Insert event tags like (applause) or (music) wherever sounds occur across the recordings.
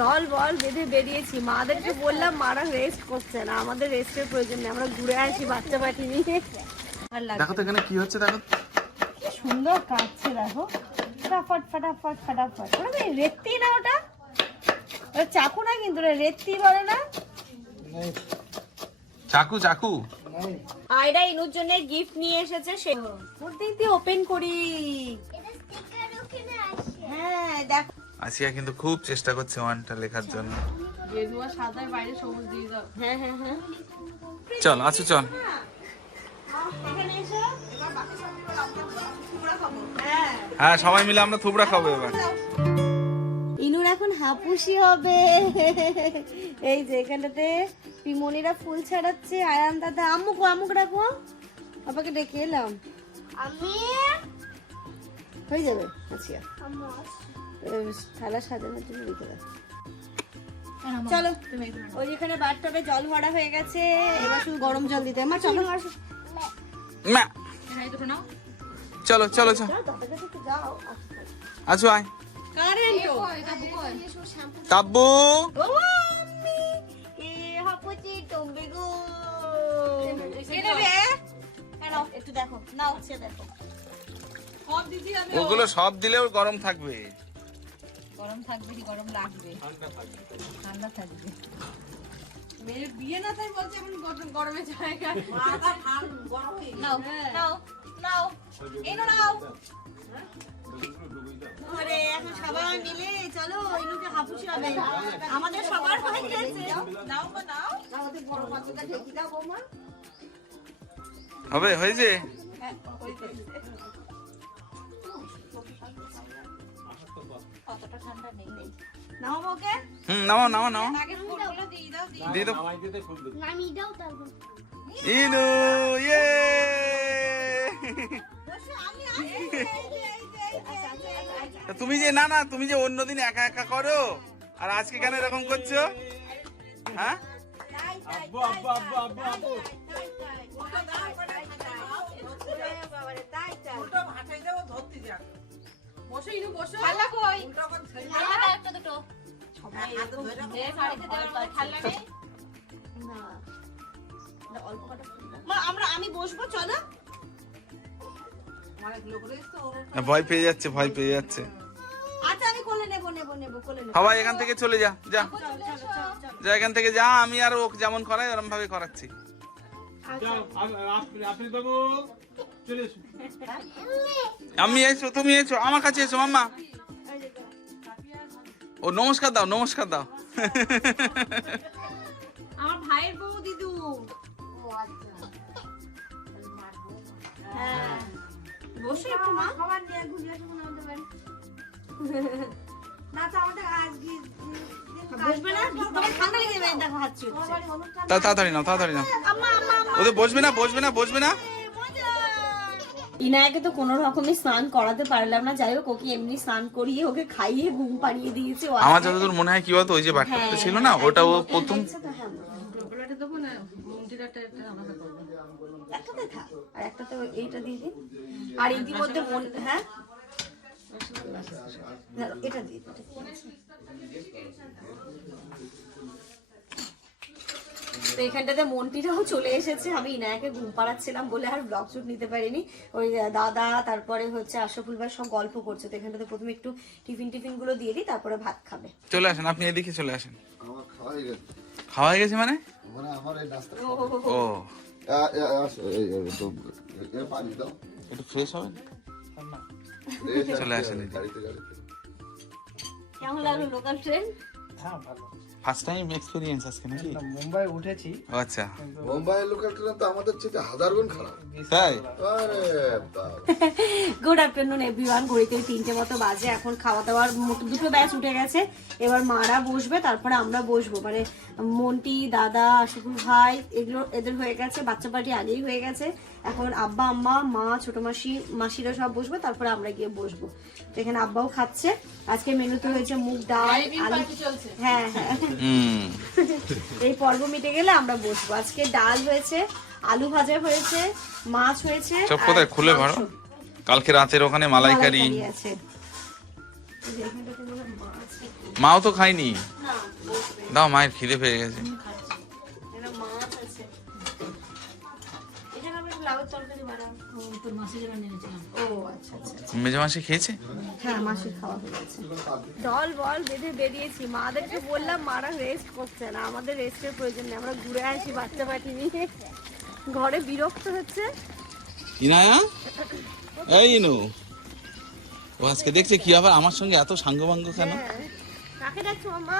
দল বল বেঁধে বেরিয়েছি। মাদেরকে বললাম মারা রেস্ট করছে না। আমাদের রেস্টের প্রয়োজন নেই। আমরা ঘুরে আসি বাচ্চা পাঠি নিয়ে দেখো তো এখানে কি হচ্ছে দেখো। সুন্দর কাটছে দেখো। ফটাফট ফটাফট ফটাফট। ওটা কি রেত্তি না ওটা? ওটা চাকু না কিন্তু ওটা রেত্তি বলে না? চাকু চাকু। আয়রা ইনুর জন্য গিফট নিয়ে এসেছে সে দিয়ে ওপেন করি। হ্যাঁ দেখো আসিয়া কিন্তু খুব চেষ্টা করছে ওয়ানটা লেখার জন্য। গেরুয়া সাদার বাইরে সবুজ দিয়ে দাও। হ্যাঁ হ্যাঁ হ্যাঁ। চল আছো চল। এখানে এসো এবার বাকি সবগুলো আমরা খাব হ্যাঁ হ্যাঁ সবাই মিলে আমরা থুবড়া খাব এবার। ইনুর এখন হাপুসি হবে। এই যে এখানটাতে পিমনিরা ফুল ছাড়াচ্ছে। আয়ান দাদা আম্মুক আম্মুক রাখো বাবাকে ডেকে এলাম। আমি হয়ে যাবে আচ্ছা থালা সাজানোর জন্য রেখে দাও। চলো ওই যেখানে বাথটবে জল ভরা হয়ে গেছে এবার শুধু গরম জল দিতে মা চলো। ম্যা। চলো চলো চলো। যাও আছো আয়। কাব্বু ওগুলো সব দিলেও গরম থাকবে। গরম থাকবে কি গরম লাগবে? ঠান্ডা থাকবে। মেয়ের বিয়ে না তাই বলছে এখন গরম- গরমে জায়গা। নাও নাও নাও এনো নাও। আরে এখন সবাই মিলে চলো ইনুকে হবে আমাদের সবার হয়ে গেছে। নাও মা নাও। আমাদের বড় বাচ্চাটা ঢেকি দাও বৌমা। হবে হয়েছে। কতটা ঠান্ডা নেই? নাও ওকে হুম নাও নাও নাও। আগে ফুলগুলো দিয়ে দাও দিয়ে দিয়ে দাও। আমি দাও তারপর। ইনু ইয়ে! তা তুমি যে না না তুমি যে অন্যদিন একা একা করো আর আজকে কেন এরকম করছ? হ্যাঁ? ঠান্ডা কই ঠান্ডা দাও একটা দুটো। এ শাড়িতে দেওয়ার পর নেই? না। না, অল্প কটা মা আমরা আমি বসবো চলো। ভয় পেয়ে যাচ্ছে ভয় পেয়ে যাচ্ছে। আচ্ছা আমি কোলে নেব নেব নেব কোলে নেব। সবাই এখান থেকে চলে যা যা। যা এখান থেকে যা আমি আর ও যেমন করাই ওরম ভাবে করাচ্ছি আমি এসো তুমি এসো আমার কাছে এসো মাম্মা। ও নমস্কার দাও নমস্কার দাও। আমার ভাইয়ের বউ দিদু। হ্যাঁ। একটু মা। বসবে না? তোমার ঠান্ডা লেগে যাবে দেখো হাত চুলছে তা তাড়াতাড়ি নাও তাড়াতাড়ি নাও। আম্মা আম্মা আম্মা। ওদের বসবে না বসবে না বসবে না? ইনায়াকে তো কোনো রকমই স্নান করাতে পারলাম না। যাই হোক ওকে এমনি স্নান করিয়ে ওকে খাইয়ে ঘুম পাড়িয়ে দিয়েছে। ও আমার যতদূর মনে হয় কি বলতো ওই যে বাট্টাটা হ্যাঁ, ছিল না ওটা ও প্রথম হ্যাঁ, একটাতে থাক আর একটাতে এইটা দিয়ে দিন। আর ইতিমধ্যে মন হ্যাঁ? এটা দিয়ে এটা দিয়ে দিন। তো এখানটাতে মন্টিরাও চলে এসেছে। আমি ইনায়াকে ঘুম পাড়াচ্ছিলাম বলে আর ব্লগ শুট নিতে পারিনি। ওই দাদা তারপরে হচ্ছে আশরাফুল ভাই সব গল্প করছে। তো এখানটাতে প্রথমে একটু টিফিন টিফিনগুলো দিয়ে দিই তারপরে ভাত খাবে। চলে আসেন আপনি এদিকে চলে আসেন। খাওয়াই গেছে। খাওয়া গেছে মানে? মানে আমার এই নাস্তা ও একটু ফ্রেশ হবেন চলে আসেন কেমন লাগল লোকাল ট্রেন হ্যাঁ ভালো। ফার্স্ট টাইম এক্সপিরিয়েন্স আজকে নাকি? মুম্বাই উঠেছি। আচ্ছা। মুম্বাইয়ের লোকাল ট্রেন তো আমাদের চেয়ে হাজার গুণ খারাপ। তাই? আরে গুড আফটারনুন এভরিওয়ান ঘড়িতে তিনটে মতো বাজে এখন খাওয়া দাওয়ার দুটো ব্যাচ উঠে গেছে। এবার মারা বসবে তারপরে আমরা বসবো। মানে মন্টি দাদা আশিকুর ভাই এগুলো এদের হয়ে গেছে বাচ্চা পার্টি আগেই হয়ে গেছে। এখন আব্বা আম্মা মা ছোট মাসি মাসিরা সব বসবে তারপরে আমরা গিয়ে বসবো। তো এখানে আব্বাও খাচ্ছে। আজকে মেনু মেনুতে হয়েছে মুগ ডাল আলু হ্যাঁ হ্যাঁ। এই পর্ব মিটে গেলে আমরা বসবো। আজকে ডাল হয়েছে আলু ভাজা হয়েছে মাছ হয়েছে সব কোথায়? খুলে মাংস। কালকে রাতের ওখানে মালাইকারি আছে। মাও তো খায়নি। দাও মায়ের খিদে পেয়ে গেছে। ও আচ্ছা আচ্ছা আচ্ছা। খেয়েছে? হ্যাঁ মাসির খাওয়া হয়ে গেছে। দল বল বেঁধে বেরিয়েছি। মাদেরকে বললাম মারা রেস্ট করছে না। আমাদের রেস্টের প্রয়োজন নেই। আমরা ঘুরে আসি বাচ্চা নিয়ে। ঘরে বিরক্ত হচ্ছে। ইনায়া? এই ইনু। ও আজকে দেখছে কি আবার আমার সঙ্গে এত সাঙ্গবাঙ্গ কেন? হ্যাঁ। কাকে ডাকছো মামা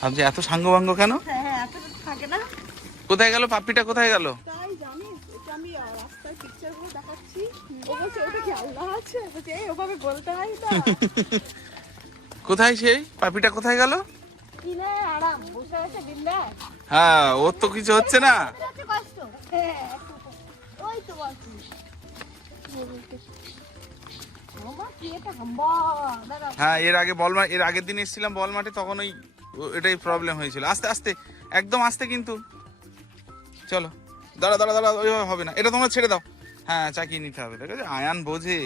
ভাবছি এত সাঙ্গবাঙ্গ কেন? হ্যাঁ হ্যাঁ এত থাকে না। কোথায় গেল? পাপ্পিটা কোথায় গেল তাই জানিস এটা আমি আহ, রাস্তায় পিকচারগুলো দেখাচ্ছি ও বলছে ওটা কি আল্লাহ আছে বলছে এই ওভাবে বলতে হয় না (laughs) কোথায় সেই? পাপিটা কোথায় গেল? হ্যাঁ ওর তো কিছু হচ্ছে না। হ্যাঁ হ্যাঁ এর আগে বল এর আগের দিন এসেছিলাম বল মাঠে তখন ওই এটাই প্রবলেম হয়েছিল। আস্তে আস্তে একদম আস্তে কিন্তু। চলো। দাঁড়া দাঁড়া দাঁড়া ওইভাবে হবে না। এটা তোমরা ছেড়ে দাও। হ্যাঁ চাকিয়ে নিতে হবে। ঠিক আছে? আয়ান বোঝে।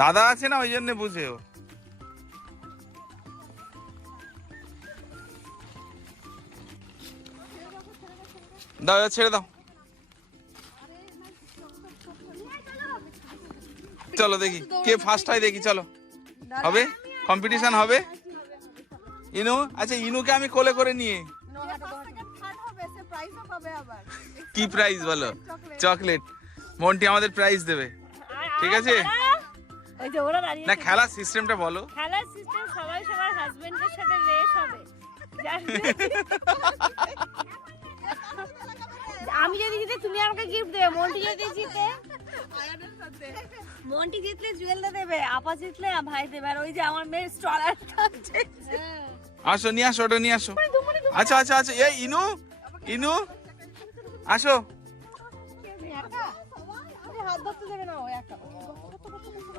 দাদা আছে না ওই জন্য বুঝে ও। দাও এবার ছেড়ে দাও। চলো দেখি কে ফার্স্ট হয় দেখি চলো। হবে? কম্পিটিশন হবে? ইনু? আচ্ছা ইনুকে আমি কোলে করে নিয়ে। কি প্রাইজ বলো? চকলেট মন্টি আমাদের প্রাইজ দেবে। ঠিক আছে? না খেলার সিস্টেমটা বলো। খেলার সিস্টেম সবাই সবার হাজবেন্ডের সাথে রেস হবে। আমি যদি জিতে তুমি আমাকে গিফট দেবে। মন্টি যদি জিতে মন্টি জিতলে জুয়েলটা দেবে আপা জিতলে ভাই দেবে। আর ওই যে আমার মেয়ের স্টলার থাকছে আসো নিয়ে আসো ওটা নিয়ে আসো। আচ্ছা আচ্ছা আচ্ছা। এই ইনু ইনু। আসো।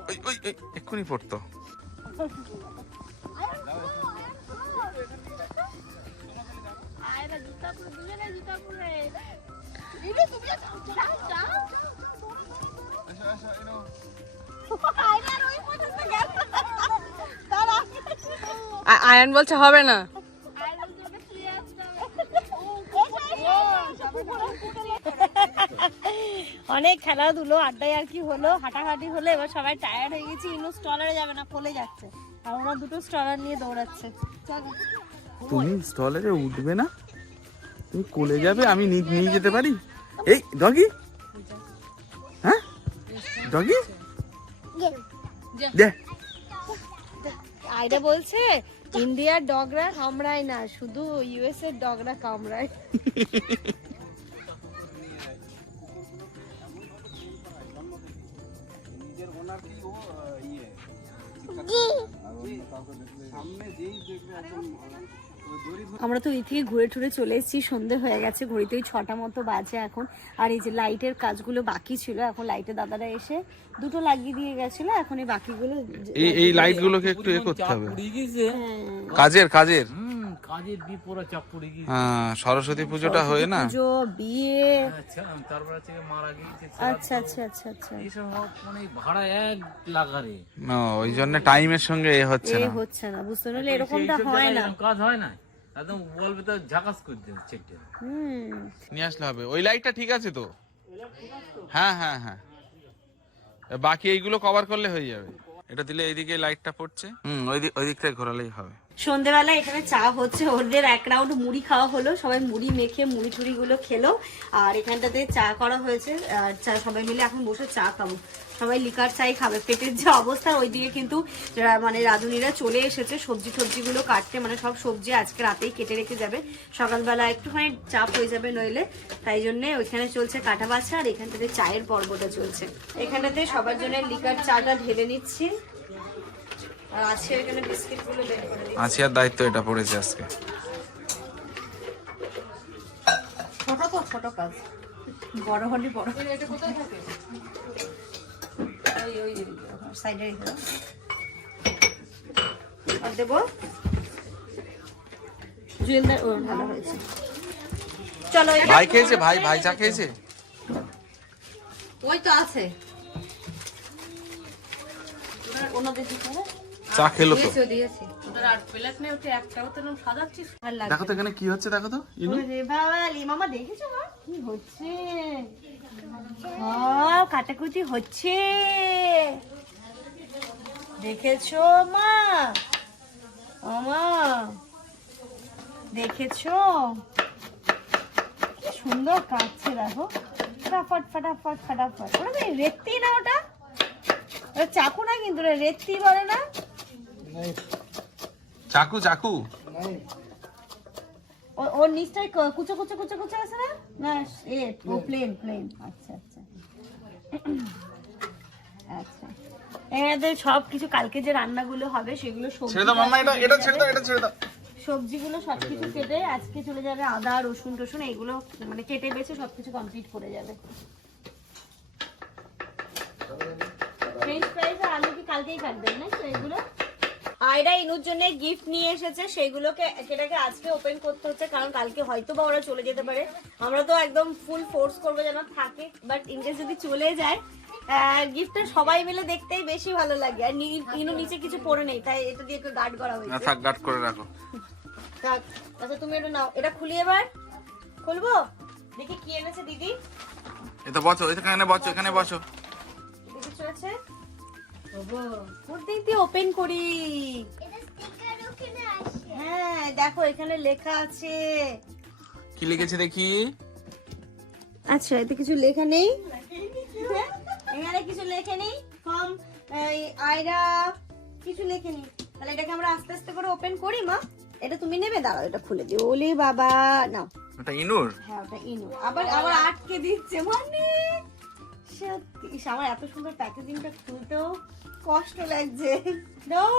না এক্ষুনি পড়তো। আয়রা বলছে হবে দুজনে জুতা পরে ইলু তুমি যাও যাও যাও আয়নার ওই পর্যন্ত গেল তারা আয়ন বলছে হবে না আয়রা তোকে শুয়ে আসতে অনেক খেলাধুলো আড্ডায় আর কি হলো হাঁটাহাঁটি হলো এবার সবাই টায়ার্ড হয়ে গেছি। ইনু স্টলারে যাবে না কোলে যাচ্ছে। আর ওরা দুটো স্টলার নিয়ে দৌড়াচ্ছে। চল। তুমি স্টলারে উঠবে না? তুমি কোলে যাবে আমি নিয়ে যেতে পারি? এই ডগি হ্যাঁ? ডগি দে। আইডা বলছে ইন্ডিয়ার ডগরা কামড়ায় না শুধু ইউএস এর ডগরা কামড়ায়। (laughs) আমরা তো এই থেকে ঘুরে টুরে চলে এসেছি সন্ধে হয়ে গেছে ঘড়িতে ওই ছটা মতো বাজে এখন। আর এই যে লাইটের কাজগুলো বাকি ছিল এখন লাইটের দাদারা এসে দুটো লাগিয়ে দিয়ে গেছিল এখন এই বাকিগুলো এই লাইটগুলোকে লাইট একটু এ করতে হবে। হ্যাঁ, কাজের কাজের। হুম। কাজের বিপরা চাপ পড়ে গেছে হ্যাঁ সরস্বতী পুজোটা হয়ে না? পুজো বিয়ে। আচ্ছা তারপর আছে মারা গিয়েছে আচ্ছা আচ্ছা আচ্ছা আচ্ছা। এইসব সব মানে ভাড়া এক লাগারে। না ওই জন্য টাইমের সঙ্গে এ হচ্ছে এ না। হচ্ছে না বুঝতে পারলে এরকমটা হয় না। কাজ হয় না? একদম বলবে তো ঝাকাস করে দেবে চেকটা হুম। নিয়ে আসলে হবে। ওই লাইটটা ঠিক আছে তো? হ্যাঁ হ্যাঁ হ্যাঁ। বাকি এইগুলো কভার করলে হয়ে যাবে। এটা দিলে এইদিকে লাইটটা পড়ছে। হুম ওই দিক ওই দিক ঘোরালেই হবে। সন্ধেবেলা এখানে চা হচ্ছে, ওদের এক রাউন্ড মুড়ি খাওয়া হলো। সবাই মুড়ি মেখে, মুড়ি টুড়ি গুলো খেলো। আর এখানটাতে চা করা হয়েছে। আর চা, সবাই মিলে এখন বসে চা খাব। সবাই লিকার চাই খাবে। পেটের যে অবস্থা, ওইদিকে কিন্তু মানে রাঁধুনিরা চলে এসেছে। সবজি টবজিগুলো কাটতে মানে সব সবজি আজকে রাতেই কেটে রেখে যাবে। সকালবেলা একটুখানি চাপ হয়ে যাবে নইলে। তাই জন্য ওইখানে চলছে কাটা বাছা আর এখানটাতে চায়ের পর্বটা চলছে। এখানটাতে সবার জন্য লিকার চাটা ঢেলে নিচ্ছি আর আছে এখানে বিস্কিটগুলো বের করে দিচ্ছি আসিয়ার দায়িত্ব এটা পড়েছে আজকে। ছোট তো ছোট কাজ। বড় হলে বড়। ওই ওই সাইডে আর দেবো? জুয়েলদার ও ভালো হয়েছে। চলো এটা- ভাই খেয়েছে ভাই ভাই চা খেয়েছে? ওই তো আছে। ওনাদের দিতে হবে চা খেলো তো। দেখো তো এখানে কি হচ্ছে দেখো তো ইনু। মামা দেখেছ মা? কি হচ্ছে? কাটাকুটি হচ্ছে। দেখেছ মা? ও মা দেখেছ? কি সুন্দর কাটছে দেখো। ফটাফট ফটাফট ফটাফট। ওটা রেত্তি না ওটা? ওটা চাকু না কিন্তু রেত্তি বলে না? চাকু চাকু। ওর ক- কুচো কুচো কুচো কুচো আছে না? না এ ও প্লেন প্লেন। আচ্ছা আচ্ছা। আচ্ছা। এখানে সব কিছু কালকে যে রান্নাগুলো হবে সেগুলো সবজি ছেড়ে দাও মাম্মা এটা এটা ছেড়ে দাও এটা ছেড়ে দাও। সবজিগুলো সবকিছু কেটে আজকে চলে যাবে আদা রসুন টসুন এগুলো মানে কেটে বেছে সবকিছু কমপ্লিট করে যাবে। ফ্রেঞ্চ ফ্রাইজ আর আলু কি কালকেই কাটবেন না? তো এগুলো? আয়রা ইনুর জন্য গিফট নিয়ে এসেছে সেগুলোকে সেটাকে আজকে ওপেন করতে হচ্ছে কারণ কালকে হয়তো বা ওরা চলে যেতে পারে। আমরা তো একদম ফুল ফোর্স করব যেন থাকে বাট ইনকেস যদি চলে যায় গিফটটা সবাই মিলে দেখতেই বেশি ভালো লাগে। আর ইনু নিচে কিছু পরে নেই তাই এটা দিয়ে একটু গার্ড করা হয়েছে। থাক গার্ড করে রাখো। থাক আচ্ছা তুমি এটা নাও। এটা খুলি এবার। খুলবো? দেখি কি এনেছে দিদি। এটা বসো এখানে বসো এখানে বসো। দিদি চলেছে দিয়ে ওপেন করি। এটা স্টিকার ওখানে আসে। হ্যাঁ দেখো এখানে লেখা আছে। কি লিখেছে দেখি? আচ্ছা এতে কিছু লেখা নেই? এখানে কিছু লেখে নেই। ফর্ম আয়রা কিছু লেখে নেই। তাহলে এটাকে আমরা আস্তে আস্তে করে ওপেন করি মা। এটা তুমি নেবে? দাঁড়াও এটা খুলে দিও। ওলে বাবা নাও। এটা ইনুর? হ্যাঁ ওটা ইনু আবার আবার আটকে দিচ্ছে মানে। সত্যি আমার এত সুন্দর প্যাকেজিংটা খুলতেও কষ্ট লাগছে। দাও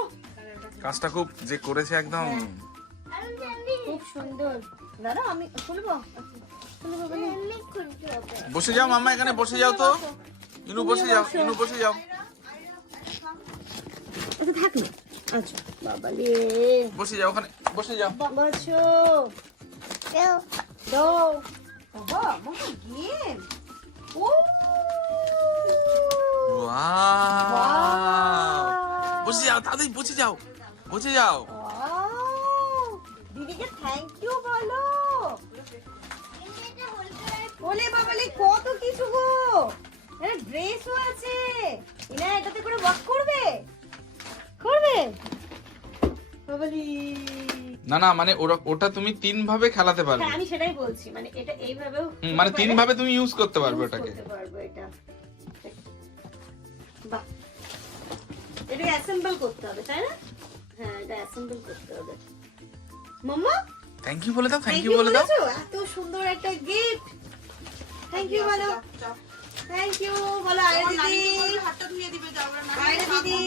কাজটা খুব যে করেছে একদম। খুব সুন্দর। দাদা আমি খুলবো? বসে যাও মাম্মা এখানে বসে যাও তো। ইনু বসে যাও ইনু বসে যাও। এটা আচ্ছা বাবা রে। বসে যাও ওখানে বসে যাও। দাও দাও। বাবা বাবা গেম ও দিদিকে থ্যাংক ইউ বলো। ওলে বাবালে কত কিছু গো। এর ড্রেসও আছে। ইনা এটাতে করে ওয়াক করবে? করবে? বাবালি। না না মানে ওটা তুমি তিন ভাবে খেলাতে পারবে। হ্যাঁ আমি সেটাই বলছি। মানে এটা এইভাবেও মানে তিন ভাবে তুমি ইউজ করতে পারবে ওটাকে। করতে পারব এটা। বাহ। এটা অ্যাসেম্বল করতে হবে তাই না? হ্যাঁ এটা অ্যাসেম্বল করতে হবে। মাম্মা? থ্যাংক ইউ বলে দাও থ্যাংক থ্যাংক ইউ ইউ বলে দাও। এত সুন্দর একটা গিফট থ্যাংক ইউ বলো। থ্যাংক ইউ বলো আয়রা দিদি। আয়রা দিদি।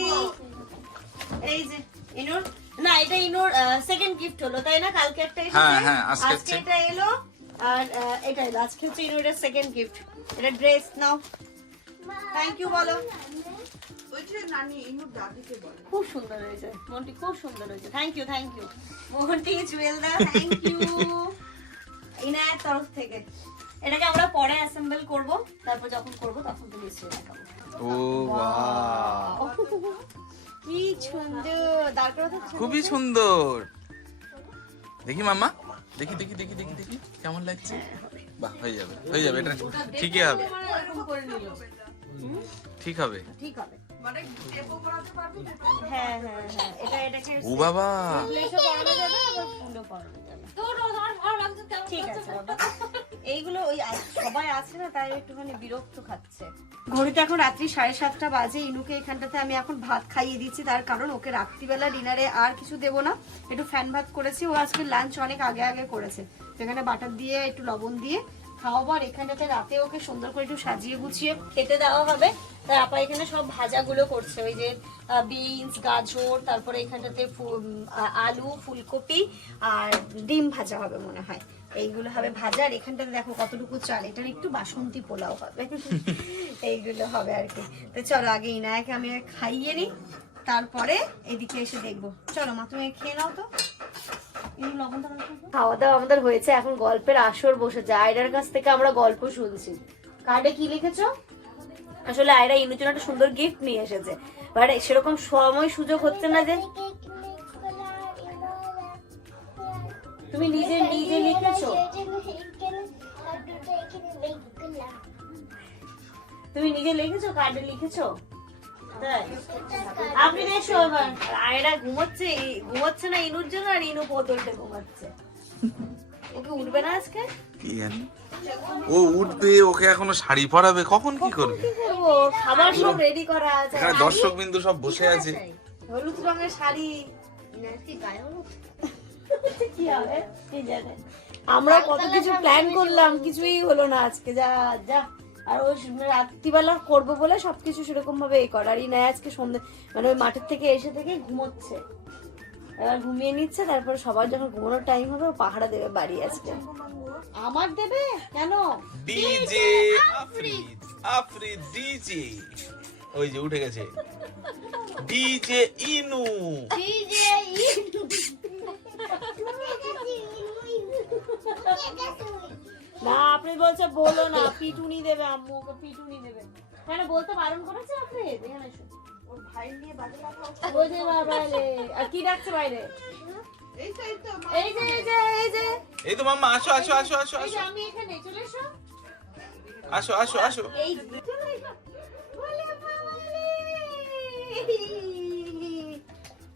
এই যে ইনুর। না এটা ইনুর সেকেন্ড গিফট হলো তাই না? কালকে একটা এসেছে। হ্যাঁ, হ্যাঁ, আজকে এটা এলো আর এটা আজকে হচ্ছে ইনুর সেকেন্ড গিফট এটা ড্রেস নাও। থ্যাংক ইউ বলো। খুব সুন্দর হয়েছে। মনটি খুব সুন্দর হয়েছে। থ্যাংক ইউ থ্যাংক ইউ মনটি জুয়েলদা থ্যাংক ইউ ইনায়ের তরফ থেকে। এটাকে আমরা পরে অ্যাসেম্বল করব। তারপর যখন করব তখন তো নিশ্চয়ই দেখাবো। ও ওয়াও কি সুন্দর। দাঁড় করা তো খুবই সুন্দর। দেখি মাম্মা দেখি দেখি দেখি দেখি দেখি। কেমন লাগছে? বাহ হয়ে যাবে হয়ে যাবে। এটা ঠিকই হবে। ঠিক হবে? ঠিক হবে। হ্যাঁ হ্যাঁ হ্যাঁ। এটা এটাকে ও বাবা! প্লেসও করানো যাবে আবার ফুলও করানো যাবে। তোর আমার ভালো লাগছে ঠিক আছে বাবা। এইগুলো ওই সবাই আছে না তাই একটুখানি বিরক্ত খাচ্ছে। ঘড়িতে এখন রাত্রি সাড়ে সাতটা বাজে। ইনুকে এখানটাতে আমি এখন ভাত খাইয়ে দিচ্ছি তার কারণ ওকে রাত্রিবেলা ডিনারে আর কিছু দেবো না। একটু ফ্যান ভাত করেছি। ও আজকে লাঞ্চ অনেক আগে আগে করেছে। সেখানে বাটার দিয়ে একটু লবণ দিয়ে খাওয়াবো আর এখানটাতে রাতে ওকে সুন্দর করে একটু সাজিয়ে গুছিয়ে খেতে দেওয়া হবে। তাই আপা এখানে সব ভাজাগুলো করছে। ওই যে বিনস গাজর তারপরে এখানটাতে আলু ফুলকপি আর ডিম ভাজা হবে মনে হয়। এইগুলো হবে ভাজা। আর এখানটাতে দেখো কতটুকু চাল। এটার একটু বাসন্তী পোলাও হবে। (laughs) এইগুলো হবে আর কি। তো চলো আগে ইনায়াকে আমি খাইয়ে নিই। তারপরে এদিকে এসে দেখব। চলো মা তুমি খেয়ে নাও তো। খাওয়া দাওয়া আমাদের হয়েছে, এখন গল্পের আসর বসেছে আয়রার কাছ থেকে আমরা গল্প শুনছি। কার্ডে কি লিখেছো? আসলে আয়রা ইনুর জন্য একটা সুন্দর গিফট নিয়ে এসেছে। বাট সেরকম সময় সুযোগ হচ্ছে না যে তুমি নিজে নিজে লিখেছো? তুমি নিজে লিখেছো, কার্ডে লিখেছো? আপনি এসো এবার। আয়রা ঘুমোচ্ছে ঘুমোচ্ছে না ইনুর জন্য আর ইনু বোতলটা ঘুমাচ্ছে। ওকে উঠবে না আজকে? কি জানি। ও উঠবে ওকে এখনও শাড়ি পরাবে কখন কি করবে? কি করব? খাবার সব রেডি করা আছে। এখানে দর্শক বিন্দু সব বসে আছে। হলুদ রঙের শাড়ি। কি হবে? আমরা কত কিছু প্ল্যান করলাম কিছুই হলো না আজকে। যা যা। আর ওই রাত্রিবেলা করব বলে সবকিছু সেরকম ভাবে এই কর আর ইনায় আজকে সন্ধ্যে মানে ওই মাঠের থেকে এসে থেকে ঘুমোচ্ছে। এবার ঘুমিয়ে নিচ্ছে তারপর সবার যখন ঘুমানোর টাইম হবে ও পাহারা দেবে বাড়ি আজকে। আমার দেবে? কেন? DJ Afrid Afrid DJ. ওই যে উঠে গেছে। ডিজে ইনু। না আপনি বলছে বলো না পিটুনি দেবে আম্মু ওকে পিটুনি দেবে। কেন বলতে বারণ করেছে আপনি? এখানে এসো। ওর ভাই নিয়ে বাজে কথা ওই যে বাইরে। আর কি ডাকছে বাইরে? এই তো, যে এই যে এই যে। এই তো মাম্মা আসো আসো আসো আসো আসো। আমি এখানে চলে এসো। আসো আসো আসো। এই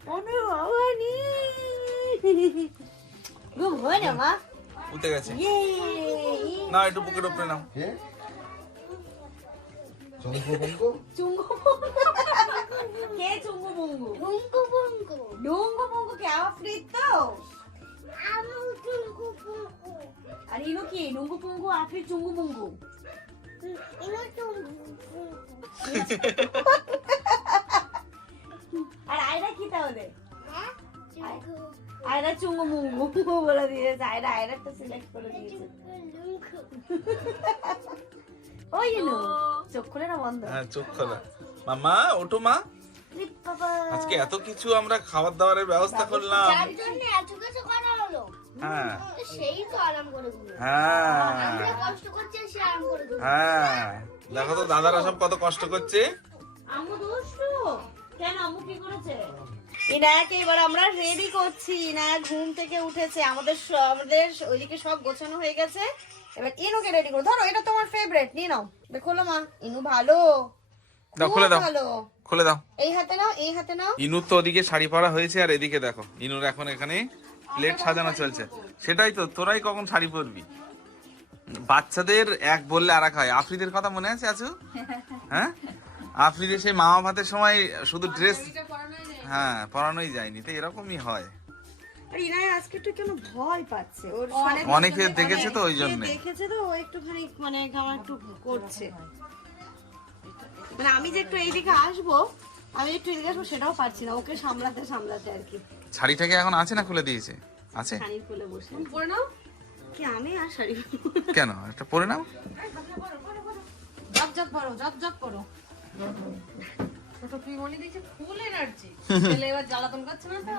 বাবারে। ঘুম হয় না মা? উঠে গেছে ইয়ে না একটু বুকের উপরে নাও কে চন্দ্রপঙ্ক চুঙ্গু কে চুঙ্গু মুঙ্গু ডুঙ্গু মুঙ্গু কে আফ্রিদ তো আর ইনু কি ডুঙ্গু পুঙ্গু আফ্রিদ চুঙ্গু মুঙ্গু আর আয়রা কি তাহলে আয়রা চুঙ্গু মুঙ্গু বলে দিয়েছে আয়রা আয়রাটা সিলেক্ট করে দিয়েছে। ওই ইনু চোখ খুলে না বন্ধ? হ্যাঁ চোখ খোলা। মাম্মা ওঠো মা। আজকে এত কিছু আমরা খাবার দাবারের ব্যবস্থা করলাম। যার জন্য এত কিছু করা হলো। হ্যাঁ। সেই তো আরাম করে হ্যাঁ। আমরা কষ্ট করছি সে আরাম করে হ্যাঁ। দেখো তো দাদারা সব কত কষ্ট করছে। আম্মু দুষ্টু। কেন আম্মু কি করেছে? ইনায়াকে এবার আমরা রেডি করছি। ইনায়া ঘুম থেকে উঠেছে। আমাদের আমাদের ওইদিকে সব গোছানো হয়ে গেছে। এবার ইনুকে রেডি করো। ধরো এটা তোমার ফেভারিট নিয়ে নাও। দেখো মা। ইনু ভালো। দাও খুলে দাও। খুলে দাও। এই হাতে নাও এই হাতে নাও। ইনুর তো ওদিকে শাড়ি পরা হয়েছে আর এদিকে দেখো ইনুর এখন এখানে প্লেট সাজানো চলছে। সেটাই তো তোরাই কখন শাড়ি পরবি? বাচ্চাদের এক বললে আর এক হয়। আফ্রিদের কথা মনে আছে আছো হ্যাঁ? আফ্রিদের সেই মামা ভাতের সময় শুধু ড্রেস হ্যাঁ পরানোই যায়নি তো এরকমই হয়। আর ইনায়া আজকে একটু কেন ভয় পাচ্ছে? ওর অনেকে দেখেছে তো ওই জন্য। দেখেছে তো ও একটুখানি মানে কেমন একটু করছে। মানে আমি যে একটু এইদিকে আসব আমি একটু এদিকে আসব সেটাও পারছি না। ওকে সামলাতে সামলাতে আর কি। শাড়িটাকে এখন আছে না খুলে দিয়েছে? আছে? বসে পরে নাও। কি আমি আর শাড়ি কেন? একটা পরে নাও। জব জব করো জব জব করো ছোট তুই বলে দিয়েছে ফুল এনার্জি ছেলে এবার জ্বালাতন করছে না তো?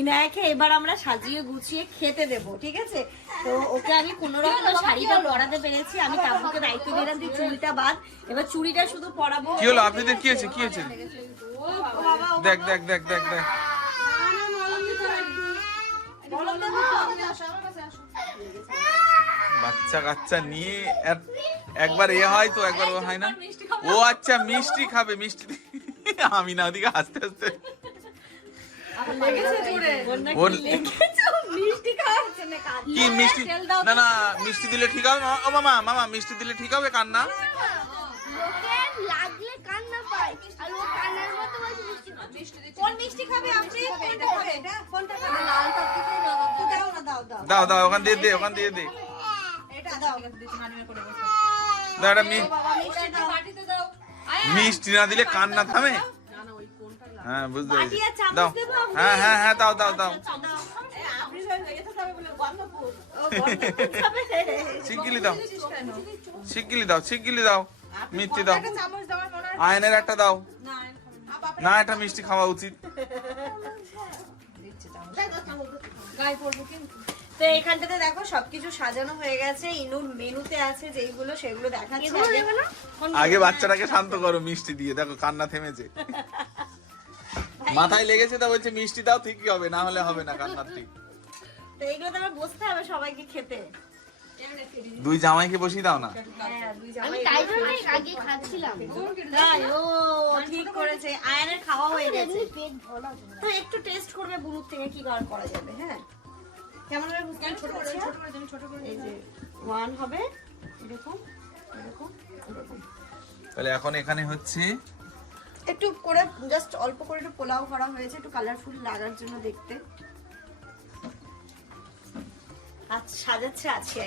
ইনায়াকে এবার আমরা সাজিয়ে গুছিয়ে খেতে দেব ঠিক আছে? তো ওকে আমি কোনো রকম শাড়িটা পরাতে পেরেছি আমি তাবুকে দায়িত্ব দিলাম যে চুড়িটা বাদ এবার চুড়িটা শুধু পরাবো। কি হলো আফ্রিদের কি হয়েছে কি হয়েছে? দেখ দেখ দেখ দেখ দেখ। বাচ্চা কাচ্চা নিয়ে একবার এ হয় তো একবার ও হয় না। ও আচ্ছা মিষ্টি খাবে মিষ্টি আমি না ওদিকে আস্তে আস্তে কি মিষ্টি? না না মিষ্টি দিলে ঠিক হবে? ও মামা মামা মিষ্টি দিলে ঠিক হবে কান্না? লাগলে কান্না পায় আর ও কান্নার মতো বলছে মিষ্টি খাবে। কোন মিষ্টি খাবে আপনি? কোনটা খাবে কোনটা খাবে লাল টকটকে দাও না দাও। দাও দাও। দাও ওখান দিয়ে দে ওখান দিয়ে দে। এটা দাও দাও এটা মি- বাবা মিষ্টি দাও। পার্টিতে মিষ্টি না দিলে কান্না থামে? হ্যাঁ বুঝতে পেরেছি। দাও। হ্যাঁ হ্যাঁ হ্যাঁ দাও দাও দাও। শিগগিলি দাও। শিগগিলি দাও শিগগিলি দাও। মিষ্টি দাও। আয়নের একটা দাও। না এটা মিষ্টি খাওয়া উচিত। তো এখানটাতে দেখো সবকিছু সাজানো হয়ে গেছে। ইনুর মেনুতে আছে যেইগুলো সেগুলো দেখাচ্ছি। আগে বাচ্চাটাকে শান্ত করো মিষ্টি দিয়ে। দেখো কান্না থেমেছে। (laughs) মাথায় লেগেছে তা বলছে মিষ্টি দাও ঠিকই হবে না হলে হবে না কান্নার ঠিক তো এগুলো তো বসতে হবে সবাইকে খেতে। দুই জামাইকে বসিয়ে দাও না? হ্যাঁ দুই আমি তাই আগে খাচ্ছিলাম। তাই, ও ঠিক করেছে। আয়নের খাওয়া হয়ে গেছে। পেট ভরা তো একটু টেস্ট করবে বুলুর থেকে কি কর করা যাবে হ্যাঁ? কেমন হবে বুঝতে পারছি? এই যে ওয়ান হবে এরকম এরকম এরকম। তাহলে এখন এখানে হচ্ছে একটু করে জাস্ট অল্প করে একটু পোলাও করা হয়েছে একটু কালারফুল লাগার জন্য দেখতে আচ্ছা সাজাচ্ছে আছে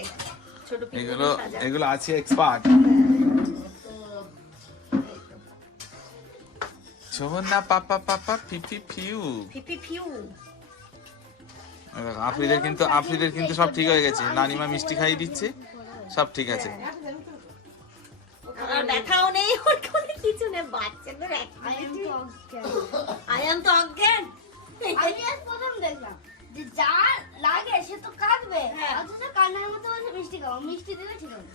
ছোট এগুলো এগুলো আছে এক্সপার্ট না পাপা পাপা পিপি ফিউ আফ্রিদের কিন্তু আফ্রিদের কিন্তু সব ঠিক হয়ে গেছে নানিমা মিষ্টি খাইয়ে দিচ্ছে সব ঠিক আছে আর ব্যথাও নেই ওর কোনো কিছু বাচ্চাদের activity। I am তো অজ্ঞান আমি আজ প্রথম দেখলাম যে যা লাগে সে তো কাঁদবে। হ্যাঁ। অথচ কান্নার মতো বলছে মিষ্টি খাও মিষ্টি দিলে ঠিক হবে।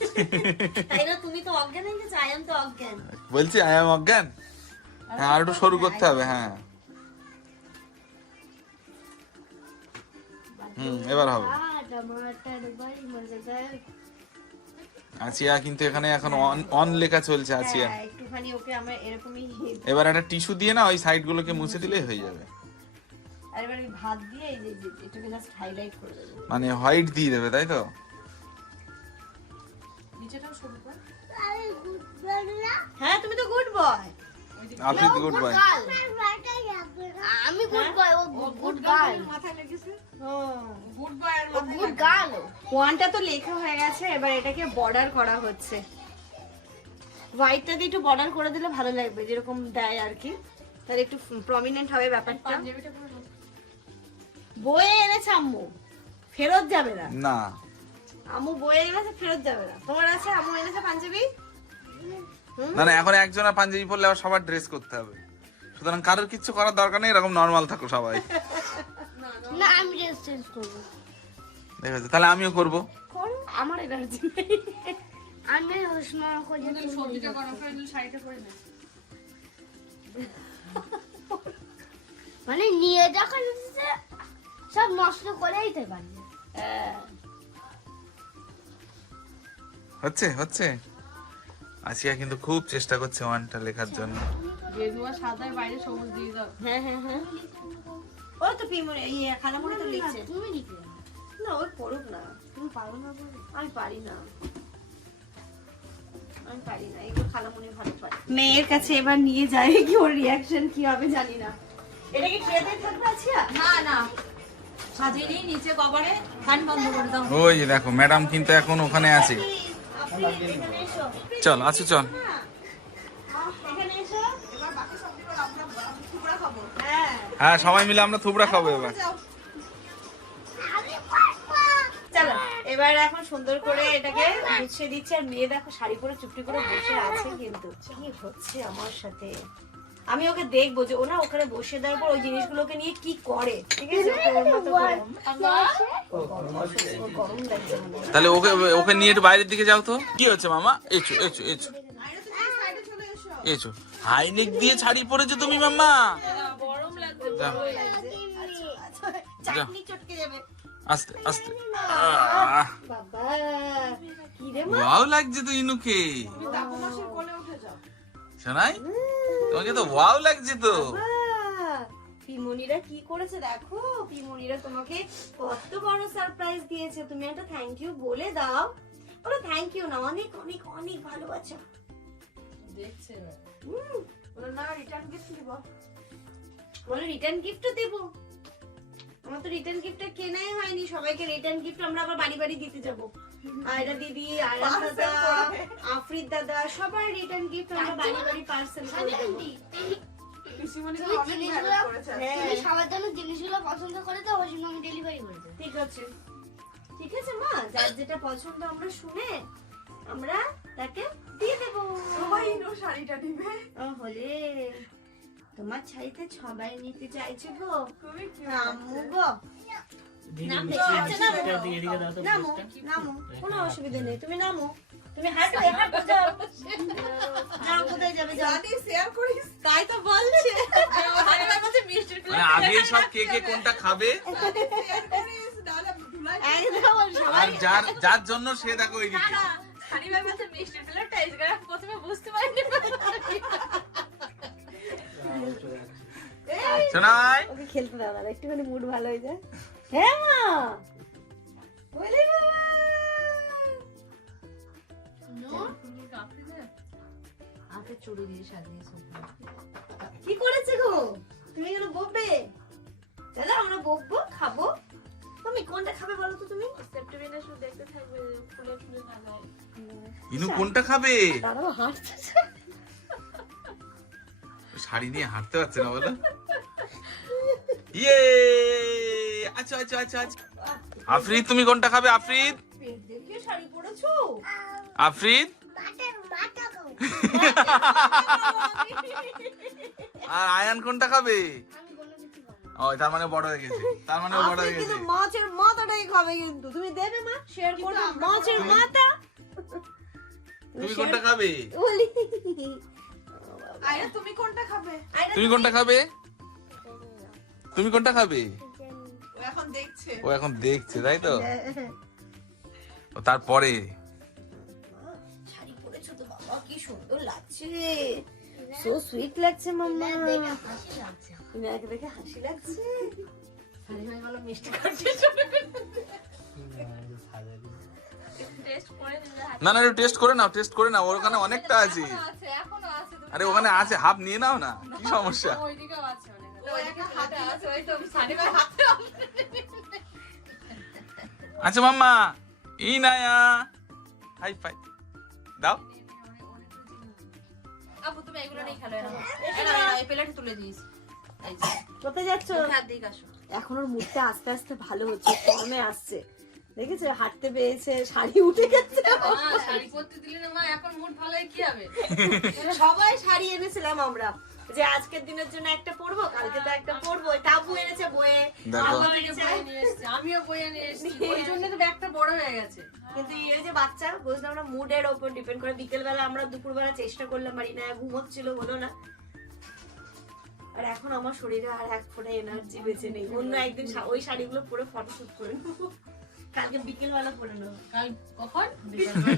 তাই না? তুমি তো অজ্ঞান হয়ে গেছো আই এম তো অজ্ঞান বলছি আই এম অজ্ঞান? হ্যাঁ আর একটু সরু করতে হবে হ্যাঁ। হুম এবার হবে। টমাটার বাড়ি মজাদার। আছিয়া কিন্তু এখানে এখন অন অন লেখা চলছে হ্যাঁ একটুখানি ওকে আমরা এরকমই (laughs) এবার একটা টিস্যু দিয়ে না ওই সাইড গুলোকে মুছে দিলেই হয়ে যাবে। আর এবার এই ভাত দিয়ে এই যে এটাকে জাস্ট হাইলাইট করে দেব। মানে হোয়াইট দিয়ে দেবে তাই তো? নিচেটাও সরু হ্যাঁ তুমি তো good boy Afrid good bye আমি গুড বয় ও গুড গার্ল গুড বাই আর গুড গার্ল ওয়ানটা তো লেখা হয়ে গেছে এবার এটাকে বর্ডার করা হচ্ছে। হোয়াইটটা দিয়ে একটু বর্ডার করে দিলে ভালো লাগবে যেরকম দেয় আর কি। তাহলে একটু প্রমিনেন্ট হবে ব্যাপারটা। বয়ে এনেছে আম্মু। ফেরত যাবে না। না। আম্মু বয়ে এনেছে ফেরত যাবে না। তোমার আছে আম্মু এনেছে পাঞ্জাবি? না না এখন একজন আর পাঞ্জাবি পরলে আবার সবার ড্রেস করতে হবে। সুতরাং কারোর কিচ্ছু করার দরকার নেই এরকম নর্মাল থাকো সবাই। না আমি ড্রেস চেঞ্জ করব। দেখেছ তাহলে আমিও করব। করো আমার এনার্জি আমি হোসনা করে সবজিটা গরম করে শাড়িটা পরে নে। মানে নিয়ে যখন সব নষ্ট করে দিতে পারি হচ্ছে হচ্ছে। আসিয়া কিন্তু খুব চেষ্টা করছে ওয়ানটা লেখার জন্য। গেরুয়া সাদার বাইরে সবুজ দিয়ে দাও। হ্যাঁ হ্যাঁ হ্যাঁ। ও তো পিমনে ইয়ে খালামুড়ি তো লিখছে। তুমি লিখে না ওই পড়ুক না। তুমি পারো না? আমি পারি না। আমি পারি না এগুলো খালামুনি ভালো পারে। মেয়ের কাছে এবার নিয়ে যায় কি ওর রিয়াকশন কি হবে জানি না। এটা কি খেয়ে দিয়ে থাকবে আছিয়া না না। সাজিয়ে নিয়ে নিচে কভারে ফ্যান বন্ধ করে দাও। ওই দেখো ম্যাডাম কিন্তু এখন ওখানে আছে। চল আছো চল। হ্যাঁ সবাই মিলে আমরা থুবড়া খাব এবার। এবার এখন সুন্দর করে এটাকে গুছিয়ে দিচ্ছে। আর মেয়ে দেখো শাড়ি পরে চুপটি করে বসে আছে কিন্তু। কি হচ্ছে আমার সাথে? আমি ওকে দেখব যে ও না ওখানে বসে দেওয়ার পর ওই জিনিসগুলোকে নিয়ে কি করে। ঠিক আছে। তাহলে ওকে ওকে নিয়ে একটু বাইরের দিকে যাও তো। কি হচ্ছে মামা? এচো এচো এচো। এচো। হাইনেক দিয়ে শাড়ি পরেছো তুমি মাম্মা। আস্তে আস্তে। আহ, বাবা কি রে ওয়াও লাগছে তো ইনুকে। শোনাই? তোমাকে তো ওয়াও লাগছে তো। পিমনিরা কি করেছে দেখো? পিমনিরা তোমাকে কত বড় সারপ্রাইজ দিয়েছে। তুমি একটা থ্যাংক ইউ বলে দাও। বলো থ্যাংক ইউ না অনেক অনেক অনেক ভালোবাসা। দেখছে। হুম, বলো না রিটার্ন গিফট দিব বলো রিটার্ন গিফটও দেব। আমার তো রিটার্ন গিফটটা কেনাই হয়নি। সবাইকে রিটার্ন গিফট আমরা আবার বাড়ি বাড়ি দিতে যাব। আয়রা দিদি আয়রা দাদা আফরিদ দাদা সবাই রিটার্ন গিফট আমরা বাড়ি বাড়ি পার্সেল করে দেবো। জিনিসগুলো তুমি সবার জন্য জিনিসগুলো পছন্দ করে তো ওই জন্য আমি ডেলিভারি করে দেবো। ঠিক আছে। ঠিক আছে মা। যার যেটা পছন্দ আমরা শুনে আমরা তাকে দিয়ে দেবো। শাড়িটা দিবে। হলে তোমার ছাইতে সবাই নিতে চাইছে গো। আম্মু গো। নামো নামো। নামো কোনো অসুবিধা নেই তুমি নামো। তুমি হাঁটবে হাঁটতে যাও যাও। কোথায় যাবে যাও। শেয়ার করিস। তাই তো বলছে। হানিবার বলছে মিষ্টির মানে আগে সব কে কে কোনটা খাবে? শেয়ার করিস নাহলে ধুলাই আর যার যার জন্য সে দেখো এইদিকে হানিবার বলছে মিষ্টির প্লেট টেস্ট করে প্রথমে বুঝতে পারিনি। শোনাই। ওকে খেলতে দাও দাদা একটুখানি মুড ভালো হয়ে যায়। হ্যাঁ মা বলি বাবা হাতে চুড়ি দিয়ে সাজিয়েছে কি করেছে গো? তুমি এগুলো বকবে? দাদা আমরা বকবো খাব। তুমি কোনটা খাবে বলো তো তুমি? সেপ্টেম্বরে শুধু দেখতে থাকবে ফুলে ফুলে লাগায় ইনু কোনটা খাবে? দাদাও হাঁটছে শাড়ি নিয়ে হাঁটতে পারছে না বলো। ইয়ে আচ্ছা আচ্ছা আচ্ছা আচ্ছা। আফরিদ তুমি কোনটা খাবে? আফরিদ? আফরিদ? আর আয়ান কোনটা খাবে? ও তার মানে বড় হয়ে গেছে। তার মানে বড় হয়ে গেছে। মাছের মাথাটাই খাবে কিন্তু তুমি দেবে মা শেয়ার করবে মাছের মাথা তুমি কোনটা খাবে? তুমি কোনটা খাবে? তুমি কোনটা খাবে? তুমি কোনটা খাবে? ও এখন দেখছে। ও এখন দেখছে তাই তো? ও তারপরে? কি সুন্দর লাগছে। সো সুইট লাগছে মাম্মা। তুমি দেখে হাসি লাগছে। হানিবার বলো মিষ্টি খাচ্ছে টেস্ট করে দিলে না না একটু টেস্ট করে নাও টেস্ট করে নাও ওর ওখানে অনেকটা আছে আরে ওখানে আছে হাফ নিয়ে নাও না কি সমস্যা? আচ্ছা মাম্মা ই নায়া হাই ফাই দাও। আপু তুমি এগুলো নেই খেলো এরকম এনা এনা এই প্লেটে তুলে দিস। কোথায় যাচ্ছ? হাত দিক আসো এখন ওর মুখটা আস্তে আস্তে ভালো হচ্ছে ফর্মে আসছে। দেখেছ? হাঁটতে পেয়েছে শাড়ি উঠে গেছে। শাড়ি পরতে দিলে না মা এখন মুড ভালো কি হবে? সবাই শাড়ি এনেছিলাম আমরা। যে আজকের দিনের জন্য একটা পরবো কালকে তো একটা পরবো তাবু এনেছে বয়ে দেখো। আব্বা থেকে এনেছে। বই আমিও বইয়ে নিয়ে এসেছি। (laughs) ওই জন্য তো ব্যাগটা বড় হয়ে গেছে। কিন্তু এই যে বাচ্চা বুঝলাম না মুডের ওপর ডিপেন্ড করে। বিকেল বেলা আমরা দুপুরবেলা চেষ্টা করলাম বাড়ি না ঘুমোচ্ছিল হলো না। আর এখন আমার শরীরে আর এক ফোঁটা এনার্জি বেঁচে নেই। অন্য একদিন ওই শাড়িগুলো পরে ফটো শুট করে নেব। কালকে বিকেল বেলা পরে নেব। কাল কখন? বিকালবেলা।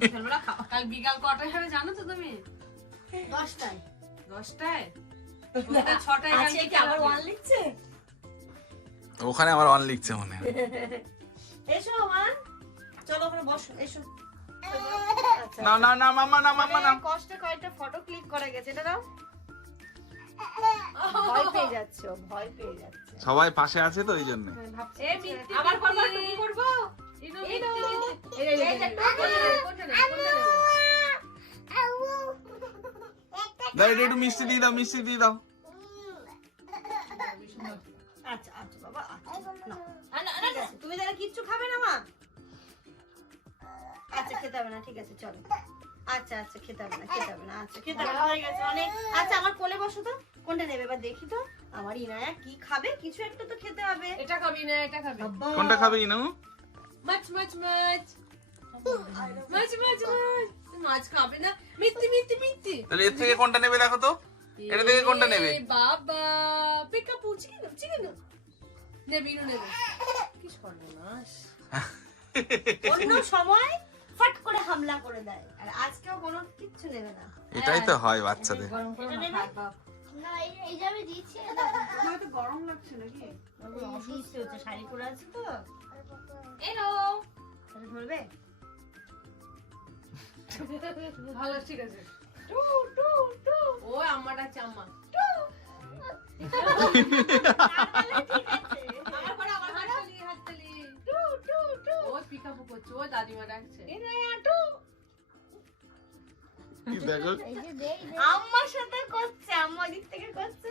বিকালবেলা কাল বিকাল কটায় হবে জানো তো তুমি? দশটায়। দশটায়? (laughs) ছটায় কি বিকাল আবার ওয়ান লিখছে? ওখানে আবার অন লিখছে মনে হয়। (laughs) এসো ওয়ান। চলো ওখানে বসো এসো। আচ্ছা না না না মাম্মা না মাম্মা না কষ্টে কয়েকটা ফটো ক্লিক করা গেছে এটা দাও। (laughs) ভয় পেয়ে যাচ্ছে ভয় পেয়ে যাচ্ছে। সবাই পাশে আছে তো এই জন্য। এ মিথ্যে আবার করব? তুমি করব দাও এটা একটু মিষ্টি দিয়ে দাও মিষ্টি দিয়ে দাও। আচ্ছা আচ্ছা বাবা আচ্ছা, নাও। ঠিক আছে, তুমি তাহলে কিচ্ছু খাবে না মা? আচ্ছা খেতে হবে না ঠিক আছে চলো। আচ্ছা আচ্ছা খেতে হবে না খেতে হবে না আচ্ছা খেতে হবে হয়ে গেছে অনেক। আচ্ছা আমার কোলে বসো তো। কোনটা নেবে? এবার দেখি তো। আমার ইনায়া কি খাবে? কিছু একটা তো খেতে হবে। এটা খাবি না এটা খাবি। কোনটা খাবে ইনু মাছ মাছ মাছ। মাছ মাছ মাছ। মাছ খাবে না। মিথ্যে মিথ্যে মিথ্যে তাহলে এর থেকে কোনটা নেবে দেখো তো? এটা থেকে কোনটা নেবে? বাবা পিকাপু চিকেন চিকেন নেবে ইনু নেবে কি সর্বনাশ। (laughs) অন্য সময় ফট করে হামলা করে দেয়। আর আজকেও কোনো কিচ্ছু নেবে না। এটাই তো হয়। বাচ্চাদের। করে এটা না না এই এই যে আমি দিচ্ছি হয়তো গরম লাগছে নাকি? অসুস্থ হচ্ছে শাড়ি পরে আছে তো। তাহলে ধরবে? ভালো ঠিক আছে। Two two two. ও আম্মা। হাততালি হাততালি। টু আমার সাথে করছে আমার দিক থেকে করছে।